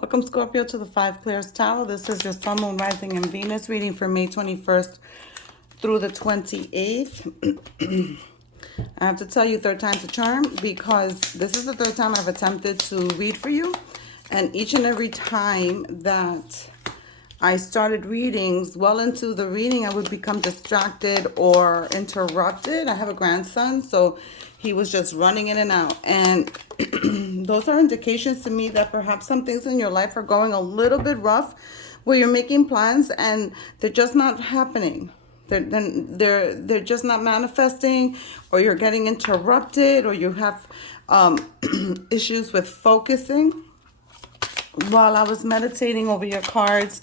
Welcome, Scorpio, to the Five Clears Tarot. This is your Sun, Moon, Rising, and Venus reading for May 21st through the 28th. I have to tell you third time's a charm because this is the third time I've attempted to read for you. And each and every time that I started readings, well into the reading, I would become distracted or interrupted. I have a grandson, so he was just running in and out. And those are indications to me that perhaps some things in your life are going a little bit rough, where you're making plans and they're just not happening. They're just not manifesting, or you're getting interrupted, or you have issues with focusing. While I was meditating over your cards,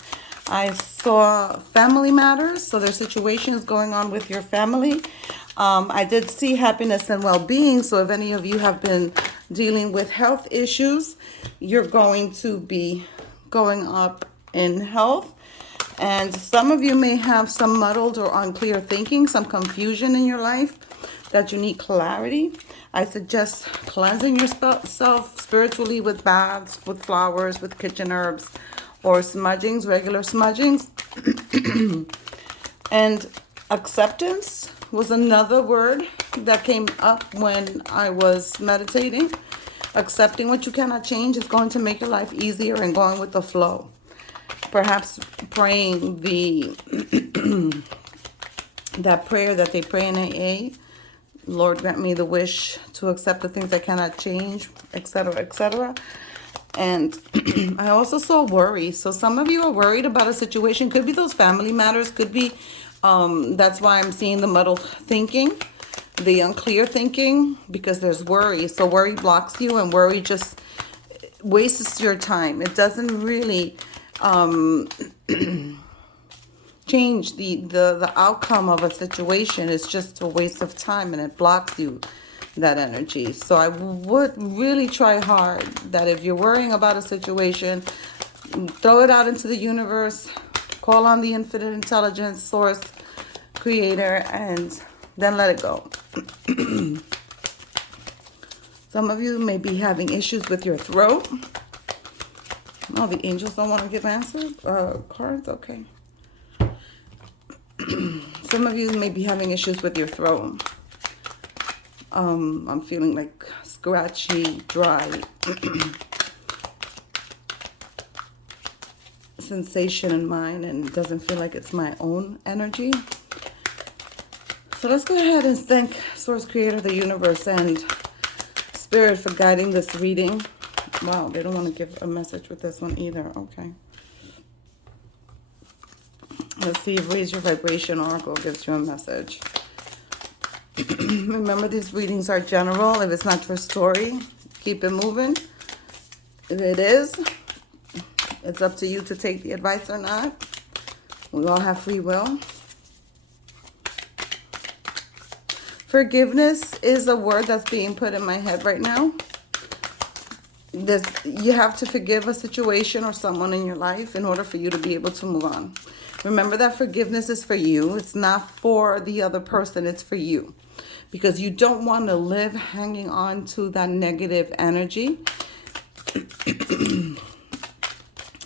I saw family matters. So there's situations going on with your family. I did see happiness and well-being. So if any of you have been dealing with health issues, you're going to be going up in health. And some of you may have some muddled or unclear thinking, some confusion in your life that you need clarity. I suggest cleansing yourself spiritually with baths, with flowers, with kitchen herbs, or smudgings, regular smudgings. And acceptance was another word that came up when I was meditating. Accepting what you cannot change is going to make your life easier and going with the flow. Perhaps praying that prayer that they pray in AA. Lord, grant me the wish to accept the things I cannot change, etc., etc. And I also saw worry. So some of you are worried about a situation. Could be those family matters. Could be, that's why I'm seeing the muddled thinking, the unclear thinking, because there's worry. So worry blocks you, and worry just wastes your time. It doesn't really change the outcome of a situation. It's just a waste of time, and it blocks you, that energy. So I would really try hard that if you're worrying about a situation, throw it out into the universe, call on the infinite intelligence source, creator, and then let it go. Some of you may be having issues with your throat. Oh, the angels don't want to give answers? Cards? Okay. Some of you may be having issues with your throat. I'm feeling like scratchy, dry sensation in mine, and it doesn't feel like it's my own energy. So let's go ahead and thank Source, Creator, the universe, and Spirit for guiding this reading. Wow, they don't want to give a message with this one either. Okay. Let's see if Raise Your Vibration Oracle gives you a message. Remember, these readings are general. If it's not your story, keep it moving. If it is, it's up to you to take the advice or not. We all have free will. Forgiveness is a word that's being put in my head right now. You have to forgive a situation or someone in your life in order for you to be able to move on. Remember that forgiveness is for you. It's not for the other person. It's for you. Because you don't want to live hanging on to that negative energy.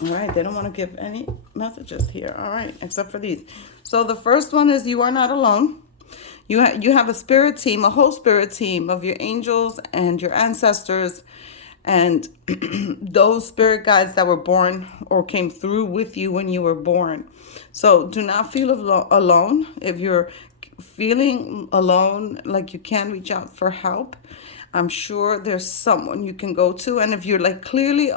All right, they don't want to give any messages here. All right, except for these. So the first one is you are not alone. You have a spirit team, a whole spirit team of your angels and your ancestors and those spirit guides that were born or came through with you when you were born. So do not feel alone. If you're feeling alone, like you can reach out for help, I'm sure there's someone you can go to. And if you're like clearly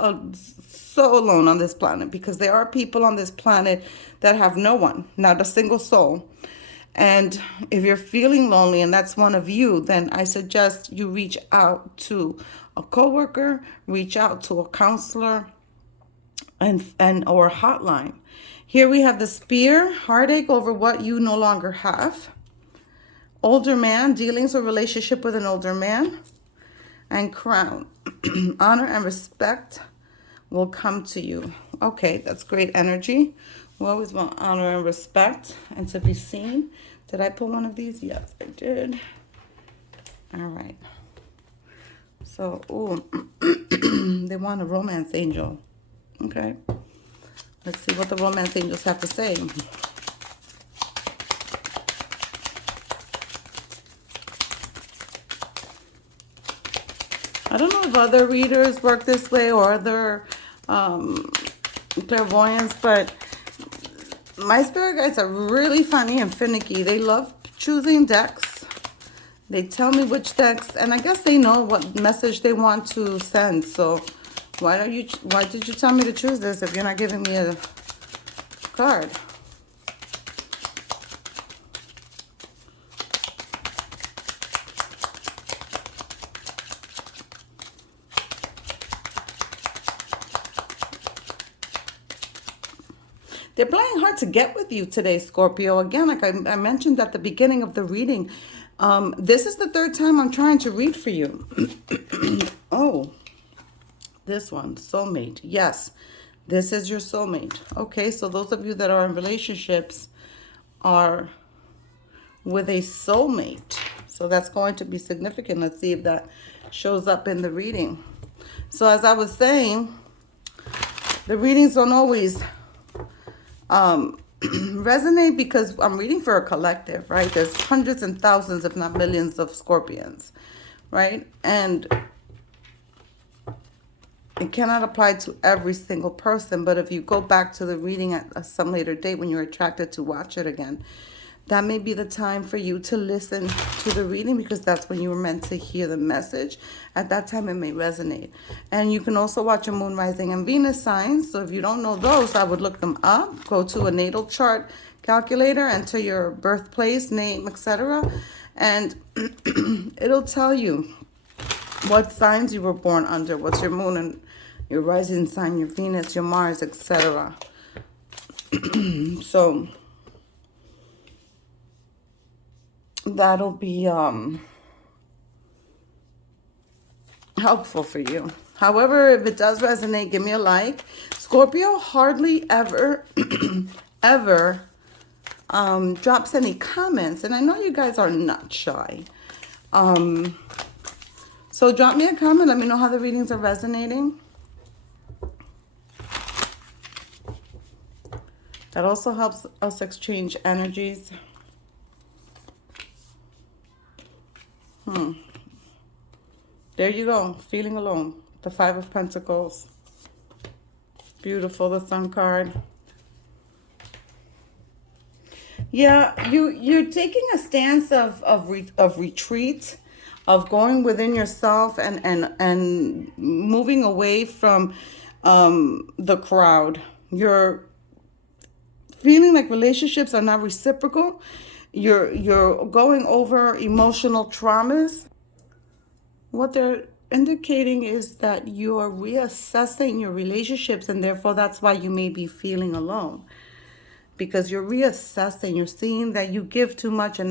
so alone on this planet, because there are people on this planet that have no one, not a single soul. And if you're feeling lonely and that's one of you, then I suggest you reach out to a coworker, reach out to a counselor, and or a hotline. Here we have the Spear, heartache over what you no longer have. Older man, dealings or relationship with an older man. And Crown, honor and respect will come to you. Okay, that's great energy. We always want honor and respect and to be seen. Did I pull one of these? Yes, I did. All right. So, oh, they want a romance angel. Okay. Let's see what the romance angels have to say. I don't know if other readers work this way or other clairvoyants, but my spirit guides are really funny and finicky. They love choosing decks. They tell me which decks, and I guess they know what message they want to send. So why did you tell me to choose this if you're not giving me a card? They're playing hard to get with you today, Scorpio. Again, like I mentioned at the beginning of the reading, this is the third time I'm trying to read for you. Oh, this one, soulmate. Yes, this is your soulmate. Okay, so those of you that are in relationships are with a soulmate. So that's going to be significant. Let's see if that shows up in the reading. So as I was saying, the readings don't always resonate because I'm reading for a collective, right? There's hundreds and thousands, if not millions, of Scorpions, right? And it cannot apply to every single person, but if you go back to the reading at some later date when you're attracted to watch it again, that may be the time for you to listen to the reading because that's when you were meant to hear the message. At that time, it may resonate. And you can also watch your moon, rising, and Venus signs. So if you don't know those, I would look them up. Go to a natal chart calculator, enter your birthplace, name, etc. And it'll tell you what signs you were born under. What's your moon and your rising sign, your Venus, your Mars, etc. So that'll be helpful for you. However, if it does resonate, give me a like. Scorpio hardly ever ever drops any comments, and I know you guys are not shy. So drop me a comment. Let me know how the readings are resonating. That also helps us exchange energies. There you go. Feeling alone. The Five of Pentacles. Beautiful. The Sun card. Yeah, you're taking a stance of retreat, of going within yourself and moving away from the crowd. You're feeling like relationships are not reciprocal. You're going over emotional traumas. What they're indicating is that you are reassessing your relationships, and therefore that's why you may be feeling alone. Because you're reassessing, you're seeing that you give too much and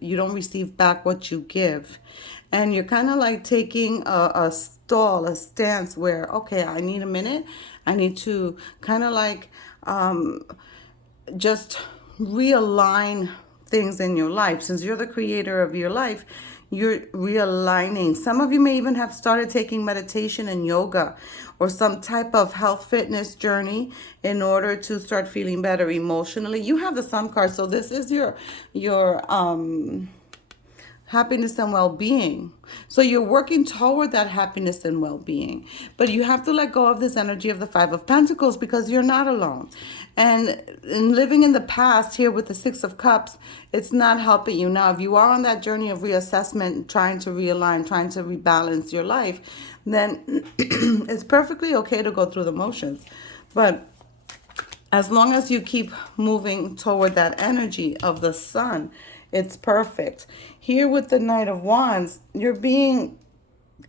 you don't receive back what you give. And you're kind of like taking a stance where, okay, I need a minute. I need to kind of like just realign things in your life. Since you're the creator of your life, you're realigning. Some of you may even have started taking meditation and yoga or some type of health fitness journey in order to start feeling better emotionally. You have the Sun card, so this is your happiness and well-being. So you're working toward that happiness and well-being. But you have to let go of this energy of the Five of Pentacles because you're not alone. And in living in the past here with the Six of Cups, it's not helping you. Now, if you are on that journey of reassessment, trying to realign, trying to rebalance your life, then it's perfectly okay to go through the motions. But as long as you keep moving toward that energy of the Sun, it's perfect. Here with the Knight of Wands, you're being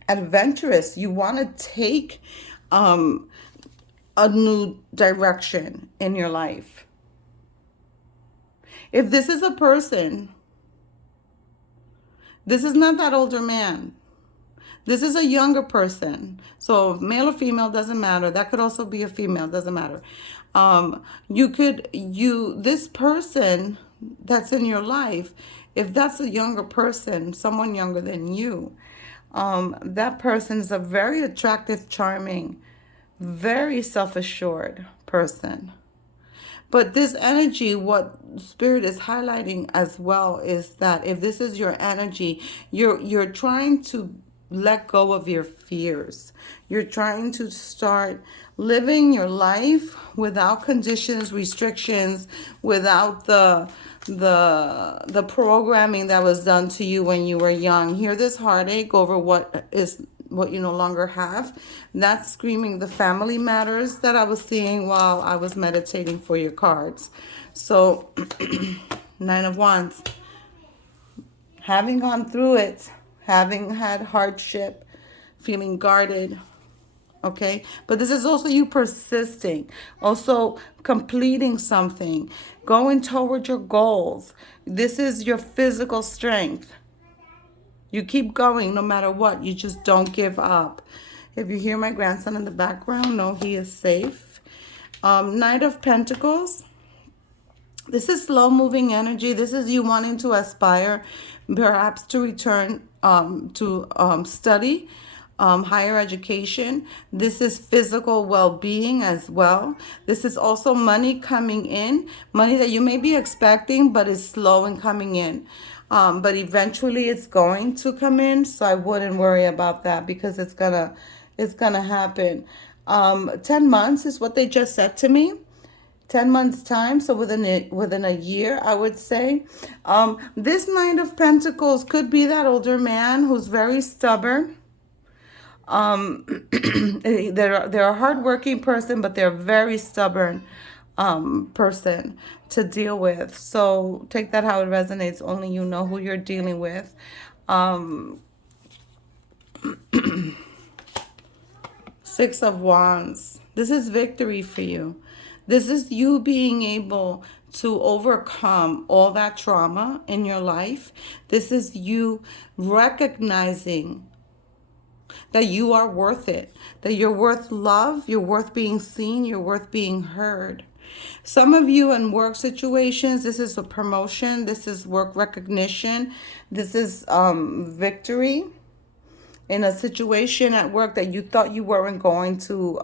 adventurous. You want to take a new direction in your life. If this is a person, this is not that older man. This is a younger person. So male or female, doesn't matter. That could also be a female, doesn't matter. This person that's in your life, if that's a younger person, someone younger than you, that person is a very attractive, charming Very self-assured person. But this energy, what Spirit is highlighting as well, is that if this is your energy, you're trying to let go of your fears. You're trying to start living your life without conditions, restrictions, without the programming that was done to you when you were young. Hear this heartache over what you no longer have. That's screaming the family matters that I was seeing while I was meditating for your cards. So, Nine of Wands. Having gone through it, having had hardship, feeling guarded, okay? But this is also you persisting, also completing something, going toward your goals. This is your physical strength. You keep going no matter what. You just don't give up. If you hear my grandson in the background, know he is safe. Knight of Pentacles. This is slow-moving energy. This is you wanting to aspire, perhaps to return to study, higher education. This is physical well-being as well. This is also money coming in, money that you may be expecting, but is slow in coming in. But eventually it's going to come in, so I wouldn't worry about that because it's gonna happen. 10 months is what they just said to me. 10 months time, so within a year, I would say. This Knight of Pentacles could be that older man who's very stubborn. They're a hardworking person, but they're a very stubborn person to deal with. So take that how it resonates. Only you know who you're dealing with. Six of Wands. This is victory for you. This is you being able to overcome all that trauma in your life. This is you recognizing that you are worth it, that you're worth love, you're worth being seen, you're worth being heard. Some of you in work situations, this is a promotion, this is work recognition, this is victory in a situation at work that you thought you weren't going to,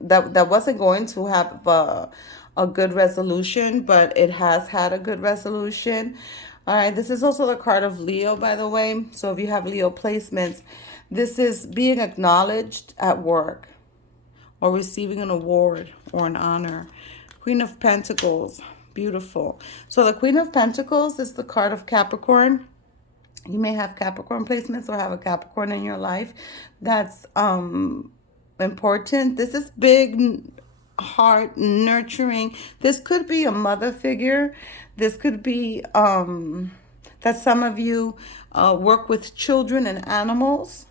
that wasn't going to have a good resolution, but it has had a good resolution. All right, this is also the card of Leo, by the way. So if you have Leo placements, this is being acknowledged at work or receiving an award or an honor. Queen of Pentacles, beautiful. So the Queen of Pentacles is the card of Capricorn. You may have Capricorn placements or have a Capricorn in your life. That's important. This is big, heart, nurturing. This could be a mother figure. This could be that some of you work with children and animals.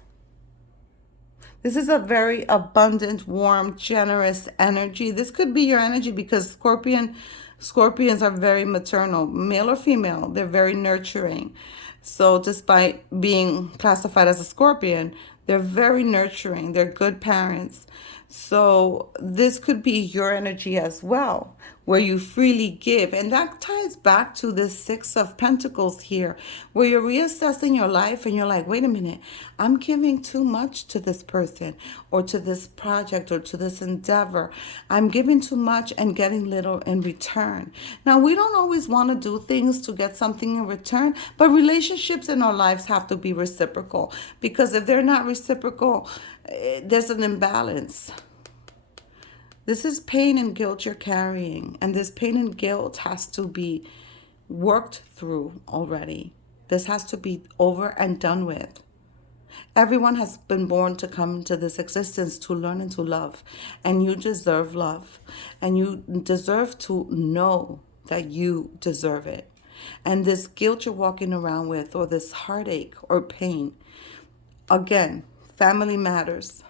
This is a very abundant, warm, generous energy. This could be your energy because Scorpions are very maternal, male or female. They're very nurturing. So despite being classified as a Scorpion, they're very nurturing. They're good parents. So this could be your energy as well, where you freely give. And that ties back to the Six of Pentacles here, where you're reassessing your life and you're like, wait a minute, I'm giving too much to this person or to this project or to this endeavor. I'm giving too much and getting little in return. Now, we don't always want to do things to get something in return, but relationships in our lives have to be reciprocal, because if they're not reciprocal, there's an imbalance. This is pain and guilt you're carrying, and this pain and guilt has to be worked through already. This has to be over and done with. Everyone has been born to come into this existence to learn and to love, and you deserve love, and you deserve to know that you deserve it. And this guilt you're walking around with, or this heartache or pain, again, family matters.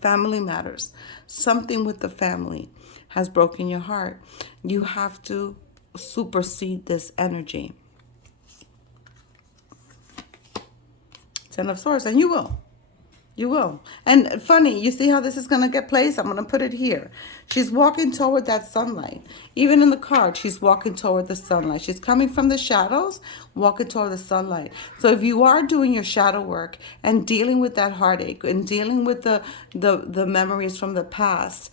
Family matters. Something with the family has broken your heart. You have to supersede this energy. Ten of Swords, and you will. You will. And funny, you see how this is going to get placed? I'm going to put it here. She's walking toward that sunlight. Even in the card, she's walking toward the sunlight. She's coming from the shadows, walking toward the sunlight. So if you are doing your shadow work and dealing with that heartache and dealing with the memories from the past,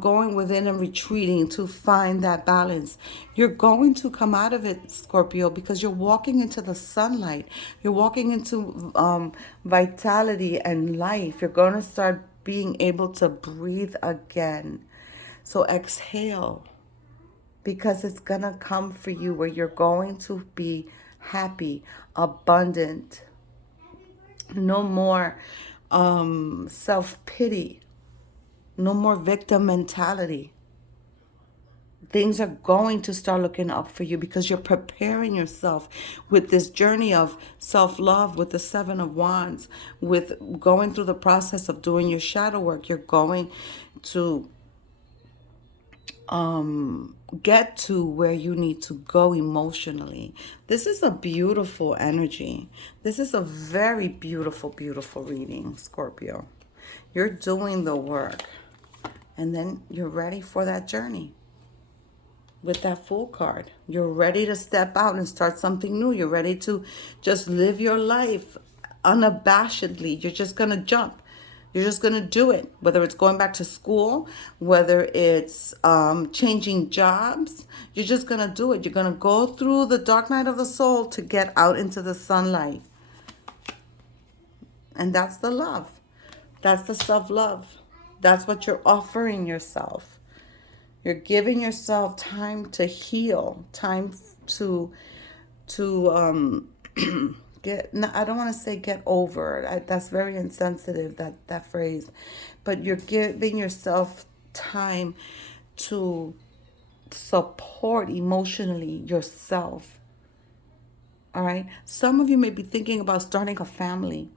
going within and retreating to find that balance, you're going to come out of it, Scorpio, because you're walking into the sunlight. You're walking into vitality and life. You're going to start being able to breathe again. So exhale, because it's going to come for you where you're going to be happy, abundant. No more self-pity. No more victim mentality. Things are going to start looking up for you because you're preparing yourself with this journey of self-love, with the Seven of Wands, with going through the process of doing your shadow work. You're going to get to where you need to go emotionally. This is a beautiful energy. This is a very beautiful, beautiful reading, Scorpio. You're doing the work. And then you're ready for that journey. With that Fool card, you're ready to step out and start something new. You're ready to just live your life unabashedly. You're just going to jump. You're just going to do it. Whether it's going back to school, whether it's changing jobs, you're just going to do it. You're going to go through the dark night of the soul to get out into the sunlight. And that's the love. That's the self-love. That's what you're offering yourself. You're giving yourself time to heal, time to get, no, I don't want to say get over. That's very insensitive, that phrase. But you're giving yourself time to support emotionally yourself. All right? Some of you may be thinking about starting a family.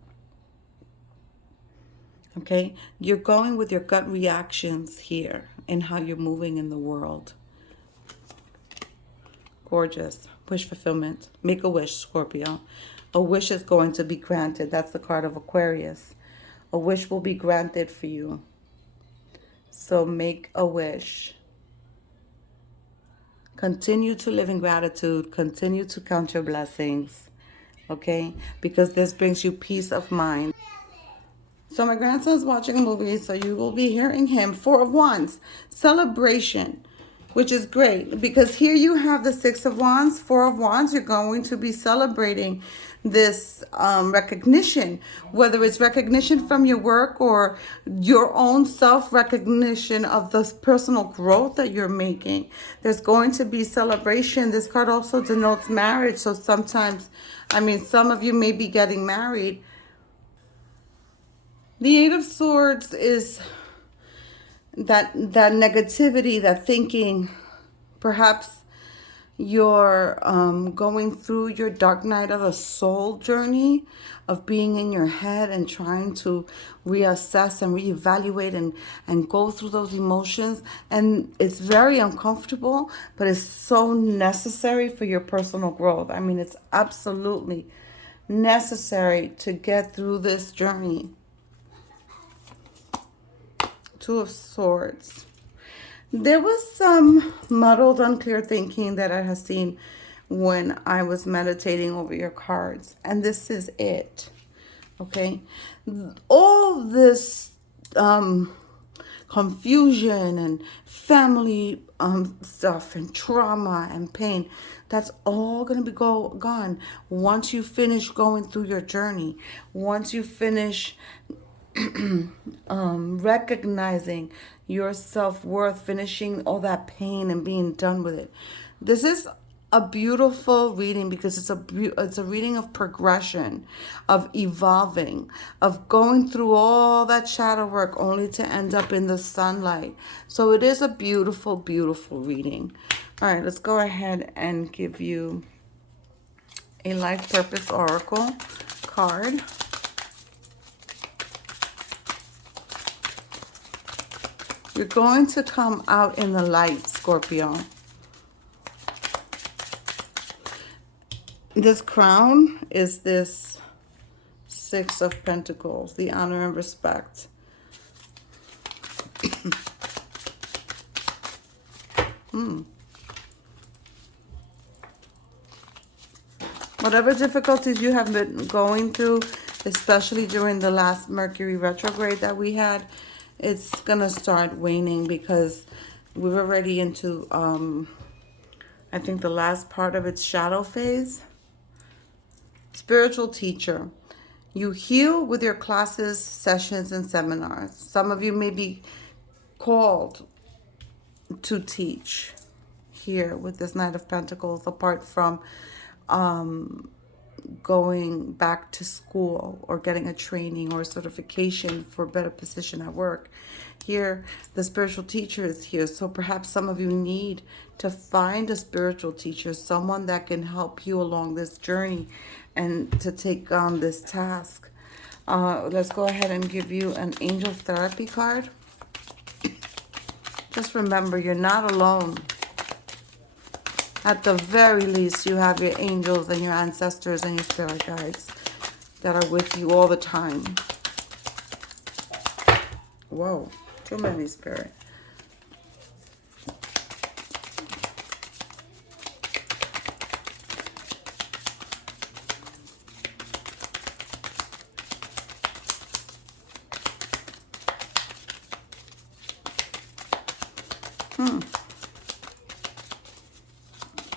Okay, you're going with your gut reactions here and how you're moving in the world. Gorgeous. Wish fulfillment. Make a wish, Scorpio. A wish is going to be granted. That's the card of Aquarius. A wish will be granted for you. So make a wish. Continue to live in gratitude. Continue to count your blessings. Okay, because this brings you peace of mind. So my grandson's watching a movie, so you will be hearing him. Four of Wands, celebration, which is great because here you have the Six of Wands, Four of Wands. You're going to be celebrating this recognition, whether it's recognition from your work or your own self-recognition of the personal growth that you're making. There's going to be celebration. This card also denotes marriage. So sometimes, I mean, some of you may be getting married. The Eight of Swords is that negativity, that thinking. Perhaps you're going through your dark night of the soul journey of being in your head and trying to reassess and reevaluate and go through those emotions. And it's very uncomfortable, but it's so necessary for your personal growth. I mean, it's absolutely necessary to get through this journey. Two of Swords. There was some muddled, unclear thinking that I have seen when I was meditating over your cards. And this is it. Okay? All this confusion and family stuff and trauma and pain, that's all going to be gone once you finish going through your journey. Once you finish recognizing your self-worth, finishing all that pain and being done with it. This is a beautiful reading because it's a reading of progression, of evolving, of going through all that shadow work only to end up in the sunlight. So it is a beautiful, beautiful reading. All right, let's go ahead and give you a life purpose oracle card. You're going to come out in the light, Scorpio. This crown is this Six of Pentacles, the honor and respect. Whatever difficulties you have been going through, especially during the last Mercury retrograde that we had, it's going to start waning because we're already into, I think, the last part of its shadow phase. Spiritual teacher. You heal with your classes, sessions, and seminars. Some of you may be called to teach here with this Knight of Pentacles, apart from going back to school or getting a training or certification for a better position at work. Here, the spiritual teacher is here. So perhaps some of you need to find a spiritual teacher, someone that can help you along this journey and to take on this task. Let's go ahead and give you an angel therapy card. Just remember, you're not alone. At the very least, you have your angels and your ancestors and your spirit guides that are with you all the time. Whoa, too many, Spirit.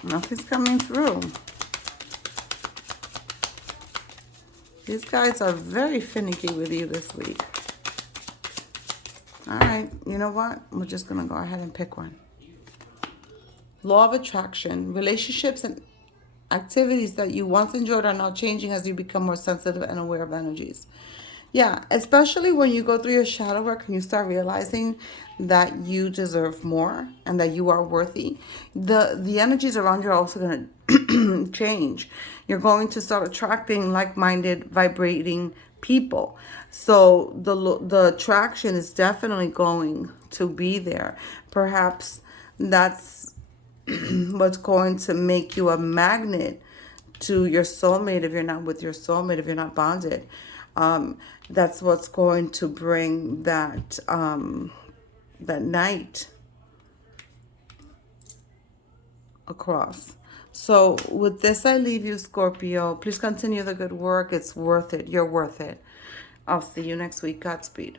Nothing's coming through. These guys are very finicky with you this week. All right, you know what? We're just going to go ahead and pick one. Law of attraction. Relationships and activities that you once enjoyed are now changing as you become more sensitive and aware of energies. Yeah, especially when you go through your shadow work and you start realizing that you deserve more and that you are worthy. The energies around you are also going to change. You're going to start attracting like-minded, vibrating people. So the attraction is definitely going to be there. Perhaps that's what's going to make you a magnet to your soulmate if you're not with your soulmate, if you're not bonded. That's what's going to bring that that night across. So with this, I leave you, Scorpio. Please continue the good work. It's worth it. You're worth it. I'll see you next week. Godspeed.